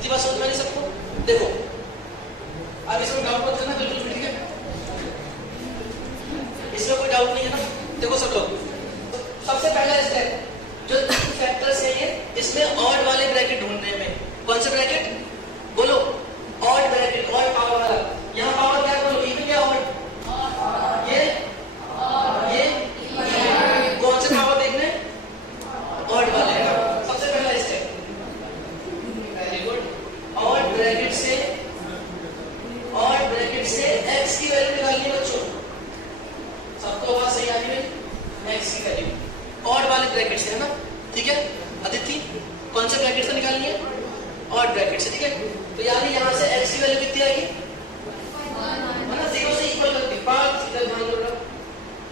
इतनी बात समझ में नहीं सबको? देखो अब इसमें डाउट मत करना बिल्कुल, ठीक है? इसमें कोई डाउट नहीं है ना? देखो सब लोग, सबसे पहला स्टेप जो फैक्टर्स है ये, इसमें ऑड वाले ब्रैकेट ढूंढने में। कौन से ब्रैकेट बोलो? ऑड ब्रैकेट, ऑड पावर वाला। यहाँ पावर क्या बोलो? इवन क्या ऑड? ये कौन से पावर देखने? ऑड वाले है ना? सबसे पहला step, very good. Odd bracket से x की वैल्यू निकालनी है बच्चों। सबको बात सही आ रही है? x की वैल्यू ऑड वाले ब्रैकेट से है ना, ठीक है? अदिति कौन से ब्रैकेट से निकालनी है? ऑड ब्रैकेट से, ठीक है? तो यानी यहाँ से x की वैल्यू कितनी आएगी? है ना, 0 से इक्वल करके 5, इधर ध्यान दो बेटा,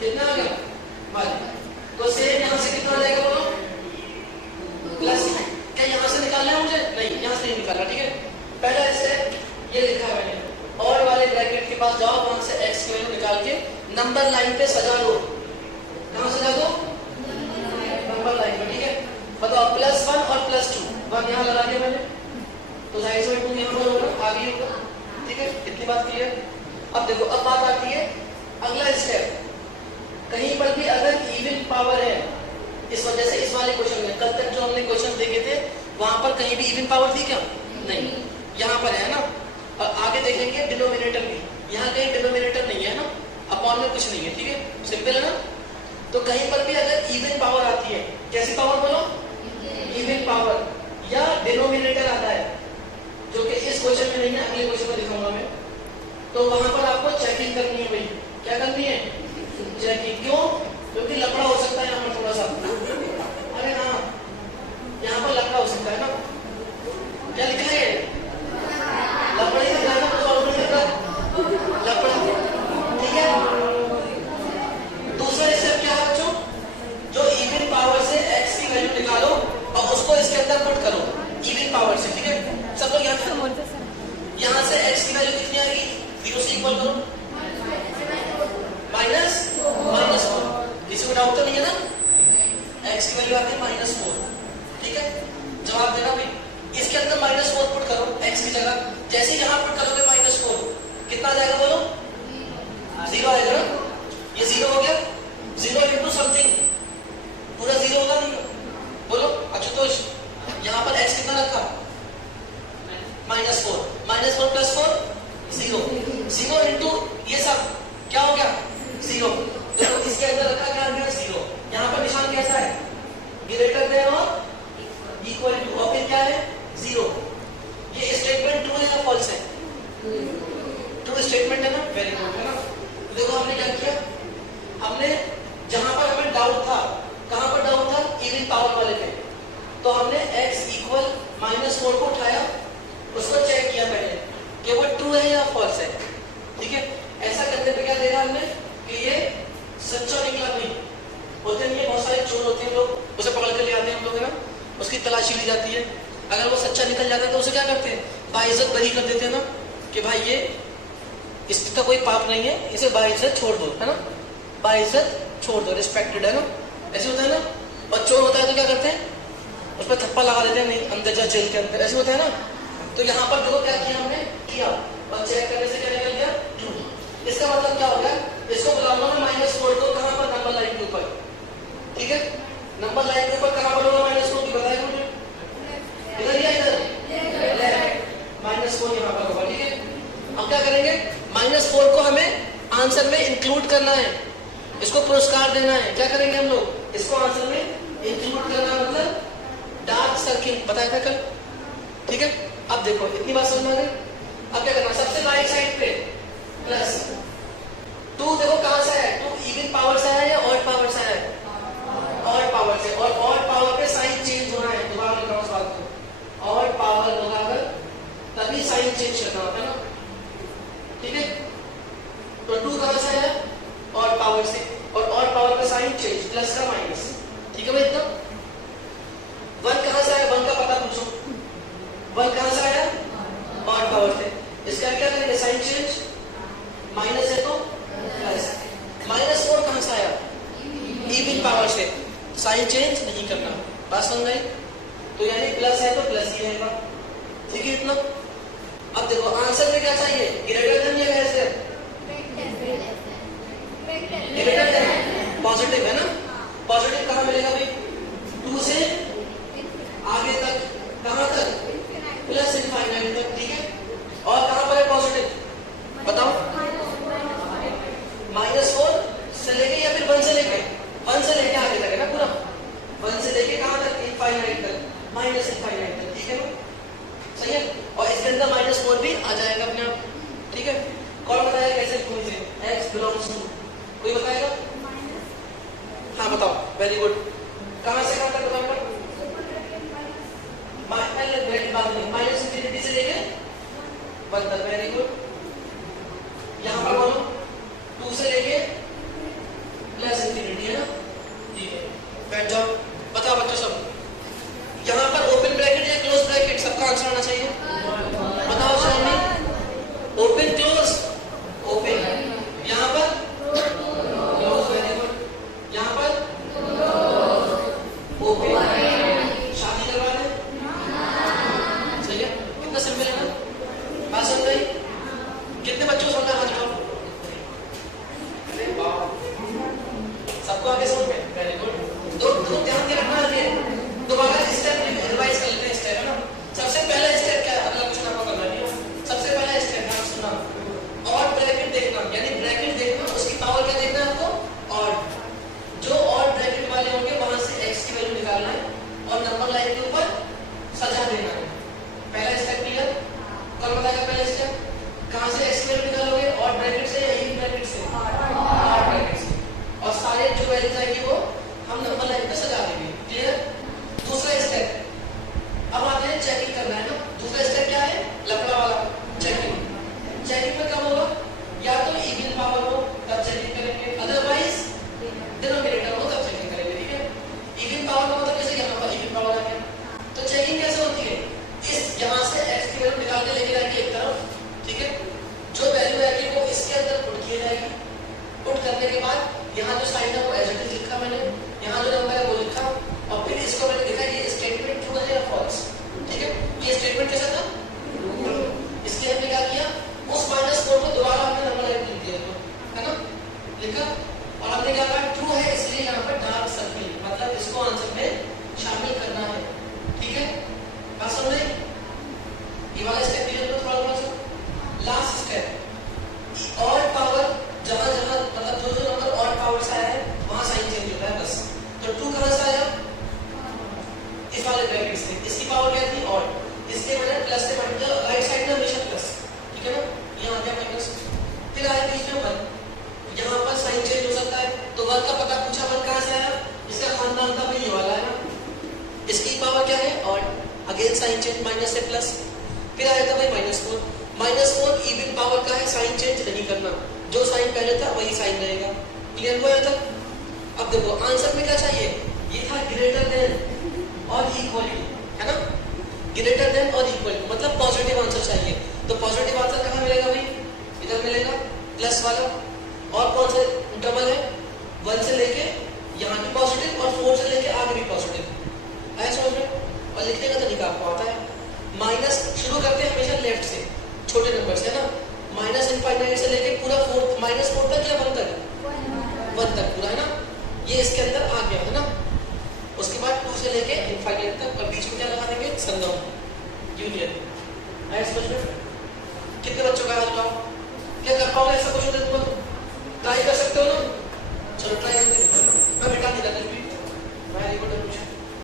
कितना आ गया? 5। तो सेम यहाँ से कितना आ जाएगा बोलो? प्लस। क्या यहाँ से निकालना है मुझे? नहीं, यहाँ से नहीं निकालना, ठीक है? पहला स्टेप ये लिखा है मैंने, ऑड वाले ब्रैकेट के पास जाओ, वहां से x की वैल्यू निकाल के नंबर लाइन पे सजा दो। कहां सजा दो? नंबर लाइन पे, ठीक है? बताओ +1 और +2, 1 यहाँ लगा दिया मैंने, तो जाहिर से 2 यहाँ पर होगा, आगे होगा, ठीक है? इतनी बात क्लियर? अब देखो, अब बात आती है अगला स्टेप। कहीं पर भी अगर इवन पावर है, इस वजह से इस वाले क्वेश्चन में, कल तक जो हमने क्वेश्चन देखे थे वहां पर कहीं भी इवन पावर थी क्या? नहीं, यहाँ पर है ना। और आगे देखेंगे डिनोमिनेटर भी, यहाँ कहीं डिनोमिनेटर नहीं है ना, अपॉन में कुछ नहीं है, ठीक है? सिंपल है ना? तो कहीं पर भी अगर इवन पावर आती है, कैसी पावर बोलो? इवन पावर, या डिनोमिनेटर आता है, जो कि इस क्वेश्चन में नहीं है, अगले क्वेश्चन में दिखाऊंगा मैं, तो वहां पर आपको चेकिंग करनी है भाई। क्या करनी है? चेकिंग। क्यों? क्योंकि लफड़ा हो सकता है यहाँ पर थोड़ा सा। अरे हाँ, यहाँ पर लफड़ा हो सकता है ना। क्या लिखा है? लफड़ा ही लिखा है ना, तो ऑलरेडी लिखा लफड़ा, ठीक है? दूसरा स्टेप क्या है बच्चों? जो इवन पावर से x की वैल्यू निकालो और उसको इसके अंदर पुट करो, इवन पावर से, ठीक है? सब लोग यहाँ से x की वैल्यू कितनी आएगी? 0 से इक्वल करो, -4। किसी को डाउट तो नहीं है ना? x की वैल्यू आती है -4, ठीक है? जवाब देना भाई। इसके अंदर -4 पुट करो x की जगह, जैसे ही यहाँ पुट करोगे -4, कितना आ जाएगा बोलो? 0 आएगा ना? ये 0 हो गया, 0 इंटू समथिंग, पूरा 0 होगा नहीं? बोलो अचुतोष, यहाँ पर x कितना रखा? -4, -4 + 4 0, 0 इंटू ये सब क्या हो गया? 0। देखो इसके अंदर रखा क्या आ गया? 0। यहाँ पर निशान कैसा है? ग्रेटर देन और इक्वल टू, और फिर क्या है? 0। ये स्टेटमेंट ट्रू है या फॉल्स है? ट्रू स्टेटमेंट है ना? वेरी गुड, है ना? देखो हमने क्या किया, हमने जहां पर हमें डाउट था, कहां पर डाउट था? इवन पावर वाले पे, तो हमने x इक्वल -4 को उठाया, उसको चेक किया पहले कि वो ट्रू है या फॉल्स है, ठीक है? ऐसा करने पे क्या देखा हमने कि ये सच्चा निकला नहीं। होते नहीं है, बहुत सारे चोर होते हैं, लोग उसे पकड़ कर ले आते हैं हम लोग, है ना? उसकी तलाशी ली जाती है, अगर वो सच्चा निकल जाता है तो उसे क्या करते हैं? बाइज्जत बरी कर देते हैं ना, कि भाई ये इसका कोई पाप नहीं है, इसे बाइज्जत छोड़ दो, है ना? बाइज्जत छोड़ दो, रिस्पेक्टेड, है ना? ऐसे होता है ना? और चोर होता है तो क्या करते हैं? उस पर थप्पा लगा देते हैं, नहीं अंदर जा जेल के अंदर, ऐसे होता है ना? तो यहाँ पर देखो क्या किया हमने, किया और चेक करने से क्या निकल गया? ट्रू। इसका मतलब क्या हो गया? इसको बुलाऊंगा मैं -4 को कहां पर? नंबर लाइन के ऊपर, ठीक है? नंबर लाइन के ऊपर कहां पर होगा -4 की? बताया मुझे, इधर या इधर? -4 यहाँ पर होगा, ठीक है? अब क्या करेंगे? -4 को हमें आंसर में इंक्लूड करना है, इसको पुरस्कार देना है। क्या करेंगे हम लोग? इसको आंसर में इंक्लूड करना, मतलब डार्क सर्किल, बताया था कल, ठीक है? अब देखो इतनी बात समझ में आ गई? अब क्या करना? सबसे राइट साइड पे +2, देखो कहां से है? 2 इवन पावर से है या ऑड पावर से है? ऑड पावर से, और ऑड पावर पे साइन चेंज होना है, दोबारा लिख रहा हूं उस बात को, ऑड पावर लगाकर तभी साइन चेंज करना होता है ना, ठीक है? तो 2 कहां से है? ऑड पावर से, और ऑड पावर पे साइन चेंज, प्लस का माइनस, ठीक है भाई? एकदम 1 कहां से आया? 1 का पता पूछो, 1 कहां से आया? ऑड पावर से। इसका क्या करेंगे? साइन चेंज, माइनस है तो प्लस। -4 कहां से आया? इवन पावर से, साइन चेंज नहीं करना, बात समझ गई? तो यानी प्लस है तो प्लस ही रहेगा, ठीक है इतना। अब देखो आंसर में क्या चाहिए, ग्रेटर देन या less than? Greater than, positive है ना। पॉजिटिव कहाँ मिलेगा भाई? 2 से आगे तक, कहाँ तक? प्लस इनफाइनाइट तक, ठीक है। और कहाँ पर है पॉजिटिव बताओ? -4 से लेके या फिर 1 से लेके? 1 से लेके आगे तक है ना पूरा। 1 से लेके कहाँ तक? इनफाइनाइट तक, माइनस इनफाइनाइट तक, ठीक है ना, सही है। और इसके अंदर -4 भी आ जाएगा अपने आप, ठीक है। कौन बताएगा कैसे लिखूं इसे? x बिलोंग्स टू, कोई बताएगा? हाँ बताओ, वेरी गुड। कहाँ से कहाँ तक बताओ? माइनस इंफिनिटी से लेके 1 तक, वेरी गुड। यहाँ पर बोलो 2 से लेके प्लस इंफिनिटी, है ना, ठीक है। बैठ जाओ, बताओ बच्चों सब। यहाँ पर ओपन ब्रैकेट या क्लोज ब्रैकेट, सबका आंसर आना चाहिए। बताओ स्वामी, ओपन क्लोज? ओपन। यहाँ पर क्लोज, वेरी गुड। यहाँ पर ओपन। शादी करवाना है, सही है, कितना सिंपल है ना, बात समझ गई? कितने बच्चों को समझा? हाथ उठाओ। सबको आगे समझ में, वेरी गुड। तो ध्यान के रखना है। दोबारा स्टेप रिवाइज कर लेते हैं, स्टेप है ना। सबसे पहला स्टेप क्या है? अगला क्वेश्चन आपको करना नहीं है। सबसे पहला स्टेप नाम सुना, ऑड ब्रैकेट देखना, यानी ब्रैकेट देखना, उसकी पावर क्या देखना है आपको? ऑड। जो ऑड ब्रैकेट वाले होंगे वहां से x की वैल्यू निकालना है और नंबर लाइन के ऊपर सजा देना है। पहला स्टेप क्लियर? कौन बताएगा पहला स्टेप? कहां से x की वैल्यू निकालोगे? ऑड ब्रैकेट से या इवन ब्रैकेट से? ऑड ब्रैकेट से। और सारे जो वैल्यूज आएगी वो हम नंबर लाइन पे सजा देंगे, क्लियर? दूसरा स्टेप, अब आते हैं चेकिंग करना है ना। दूसरा स्टेप क्या है? लफड़ा वाला, चेकिंग। चेकिंग में कब होगा? या तो इवन पावर हो तब चेकिंग करेंगे, अदरवाइज डिनोमिनेटर हो तब चेकिंग करेंगे, ठीक है। इवन पावर का मतलब जैसे यहाँ पर इवन पावर आ गया, तो चेकिंग कैसे होती है? इस यहाँ से x की वैल्यू निकाल के लेके जाएंगे एक तरफ, ठीक है। जो वैल्यू आएगी वो इसके अंदर पुट की जाएगी। पुट करने के बाद यहाँ जो साइन है वो एज इट इज लिखा मैंने, यहाँ जो नंबर है वो लिखा, और फिर इसको मैंने लिखा ये स्टेटमेंट ट्रू है या फॉल्स, ठीक है। ये स्टेटमेंट कैसा था? इसलिए हमने क्या किया? उस -4 को दोबारा हमने नंबर लाइन लिख दिया, है ना, लिखा। और हमने क्या कहा? ट्रू है, इसलिए यहाँ पर डार्क सर्किल, मतलब इसको आंसर में शामिल करना है, ठीक है। बात समझ में? ये वाला स्टेप क्लियर करो थोड़ा सा। लास्ट स्टेप, ऑड पावर, जहां जहां मतलब जो जो नंबर ऑड पावर से आया है वहां साइन चेंज होता है बस। तो 2 कहां से आया? इस वाले ब्रैकेट से। इसकी पावर क्या थी? ऑड, इसके मैंने प्लस से मल्टीप्लाई, राइट साइड में हमेशा प्लस, ठीक है ना। यहाँ क्या माइनस, फिर आया बीच में 1, यहाँ पर साइन चेंज हो सकता है। तो 1 का पता पूछा, 1 कहां से आया? इसका खानदान था भाई, ये वाला है ना। इसकी पावर क्या है? Odd, again sine change, minus से प्लस, फिर आया था भाई -4। -4 इवन पावर का है, साइन चेंज नहीं करना, जो साइन पहले था वही साइन रहेगा, क्लियर हुआ था। अब देखो आंसर में क्या चाहिए? ये था ग्रेटर देन और इक्वल टू, है ना। ग्रेटर देन और इक्वल टू मतलब पॉजिटिव आंसर चाहिए। तो पॉजिटिव आंसर कहाँ मिलेगा भाई? इधर मिलेगा, प्लस वाला। और कौन सा डबल है? 1 से लेके यहाँ भी पॉजिटिव और 4 से लेके आगे भी पॉजिटिव, है समझ में? और लिखने का तरीका आपको आता है। माइनस शुरू करते हैं हमेशा लेफ्ट से, छोटे नंबर से, है ना। माइनस इनफाइनाइट से लेके पूरा 4 -4 तक या 1 तक? 1 तक पूरा, है ना। ये इसके अंदर आ गया, है ना। उसके बाद 2 से लेके इनफाइनाइट तक, और बीच में क्या लगा देंगे? संगम, यूनियन। है समझ में? कितने बच्चों का हाथ उठाओ? क्या कर पाओगे ऐसा कुछ होता है तुम?